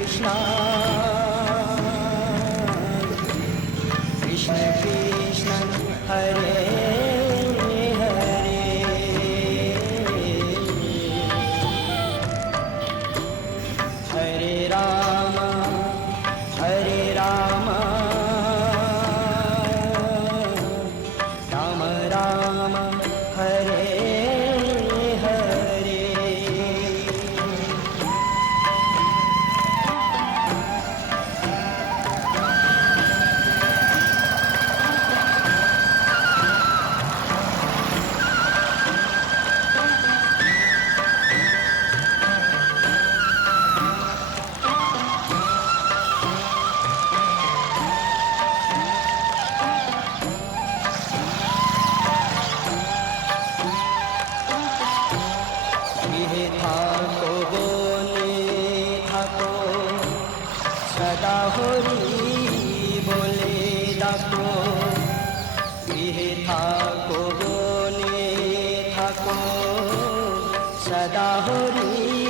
কৃষ্ণা। সদা হরি বলে ডাকো। গৃহে থাকো বনে থাকো। সদা হরি